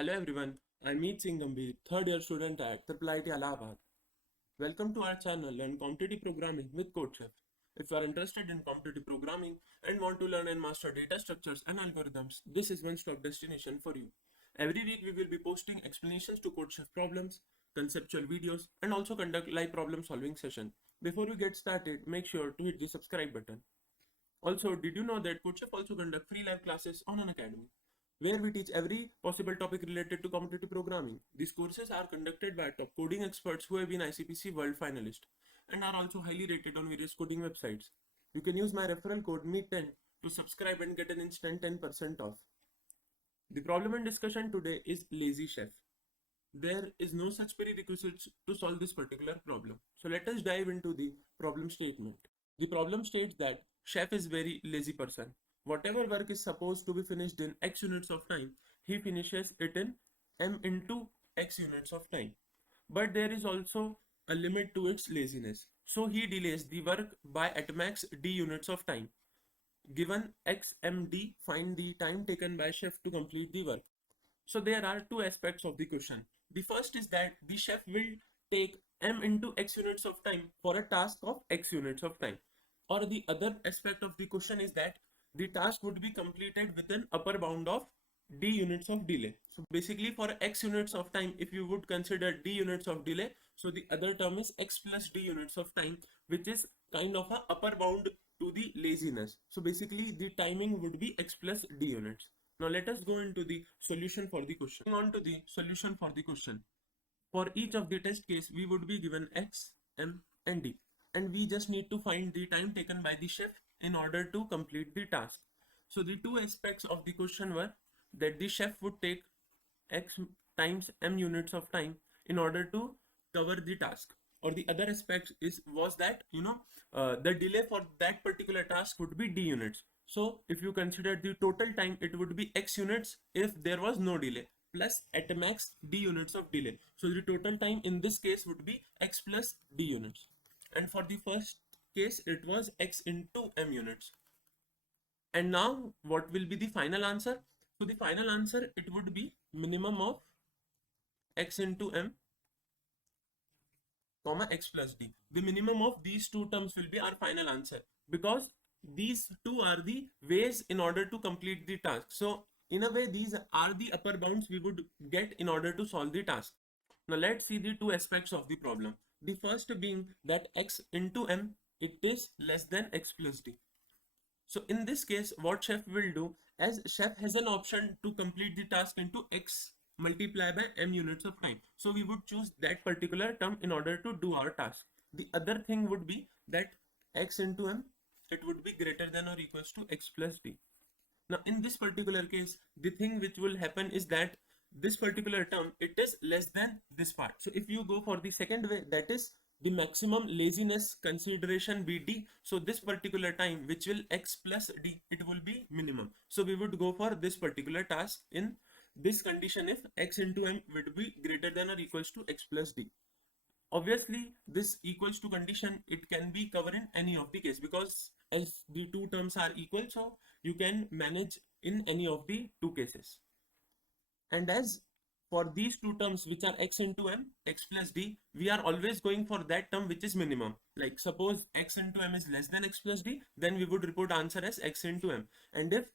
Hello everyone, I'm Singh Gambhir, third year student at IIIT Allahabad. Welcome to our channel and competitive programming with CodeChef. If you are interested in competitive programming and want to learn and master data structures and algorithms, this is one-stop destination for you. Every week we will be posting explanations to CodeChef problems, conceptual videos, and also conduct live problem solving session. Before we get started, make sure to hit the subscribe button. Also, did you know that CodeChef also conduct free live classes on an academy, where we teach every possible topic related to competitive programming. These courses are conducted by top coding experts who have been ICPC World Finalist and are also highly rated on various coding websites. You can use my referral code MEET10 to subscribe and get an instant 10% off. The problem and discussion today is LAZYCHF. There is no such prerequisites to solve this particular problem. So let us dive into the problem statement. The problem states that chef is very lazy person. Whatever work is supposed to be finished in X units of time, he finishes it in M into X units of time. But there is also a limit to its laziness. So he delays the work by at max D units of time. Given XMD, find the time taken by chef to complete the work. So there are two aspects of the question. The first is that the chef will take M into X units of time for a task of X units of time. Or the other aspect of the question is that the task would be completed with an upper bound of D units of delay. So basically for X units of time, if you would consider D units of delay, so the other term is X plus D units of time, which is kind of a upper bound to the laziness. So basically the timing would be X plus D units. Now let us go into the solution for the question. On to the solution for the question. For each of the test case, we would be given X, M and D. And we just need to find the time taken by the chef in order to complete the task. So the two aspects of the question were that the chef would take X times M units of time in order to cover the task. Or the other aspect was that the delay for that particular task would be D units. So if you consider the total time, it would be X units if there was no delay, plus at max D units of delay. So the total time in this case would be X plus D units. And for the first case, it was X into M units. And now what will be the final answer? So the final answer, it would be minimum of X into M comma X plus D. The minimum of these two terms will be our final answer, because these two are the ways in order to complete the task. So in a way, these are the upper bounds we would get in order to solve the task. Now let's see the two aspects of the problem. The first being that X into M, it is less than X plus D. So in this case, what chef will do, as chef has an option to complete the task into X multiplied by M units of time. So we would choose that particular term in order to do our task. The other thing would be that X into M, it would be greater than or equals to X plus D. Now in this particular case, the thing which will happen is that this particular term, it is less than this part. So if you go for the second way, that is the maximum laziness consideration be D. So this particular time, which will X plus D, it will be minimum. So we would go for this particular task in this condition if X into M would be greater than or equals to X plus D. Obviously, this equals to condition, it can be covered in any of the case, because as the two terms are equal, so you can manage in any of the two cases. And as for these two terms which are X into M, X plus D, we are always going for that term which is minimum. Like suppose X into M is less than X plus D, then we would report answer as X into M. And if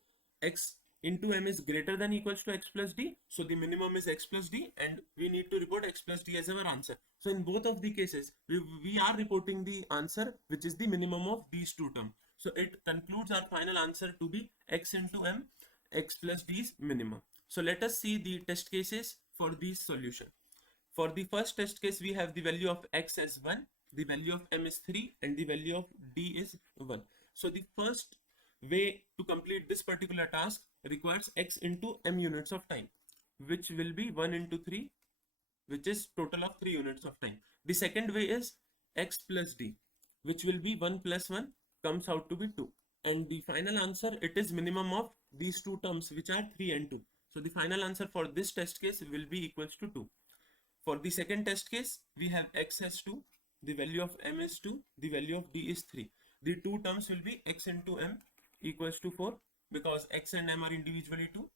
X into M is greater than equals to X plus D, so the minimum is X plus D, and we need to report X plus D as our answer. So in both of the cases, we are reporting the answer which is the minimum of these two terms. So it concludes our final answer to be X into M, X plus D is minimum. So let us see the test cases for this solution. For the first test case, we have the value of X as 1, the value of M is 3, and the value of D is 1. So the first way to complete this particular task requires X into M units of time, which will be 1 into 3, which is total of 3 units of time. The second way is X plus D, which will be 1 plus 1 comes out to be 2. And the final answer, it is minimum of these two terms, which are 3 and 2. So the final answer for this test case will be equals to 2. For the second test case, we have X as 2, the value of M is 2, the value of D is 3. The two terms will be X into M equals to 4, because X and M are individually 2.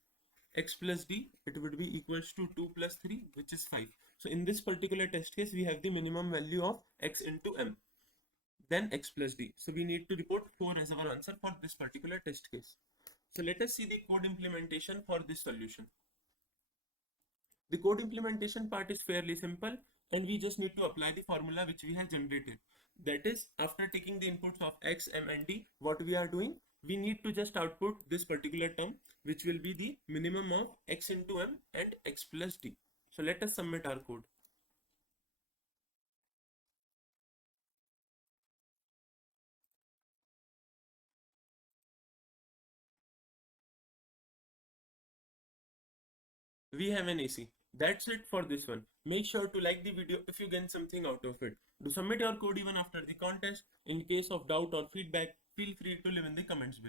x plus d, it would be equals to 2 plus 3, which is 5. So in this particular test case, we have the minimum value of x into m, then x plus d. So we need to report 4 as our answer for this particular test case. So let us see the code implementation for this solution. The code implementation part is fairly simple, and we just need to apply the formula which we have generated. That is, after taking the inputs of x, m and d, what we are doing, we need to just output this particular term, which will be the minimum of x into m and x plus d. So let us submit our code. We have an AC. That's it for this one. Make sure to like the video if you gain something out of it. Do submit your code even after the contest. In case of doubt or feedback, feel free to leave in the comments below.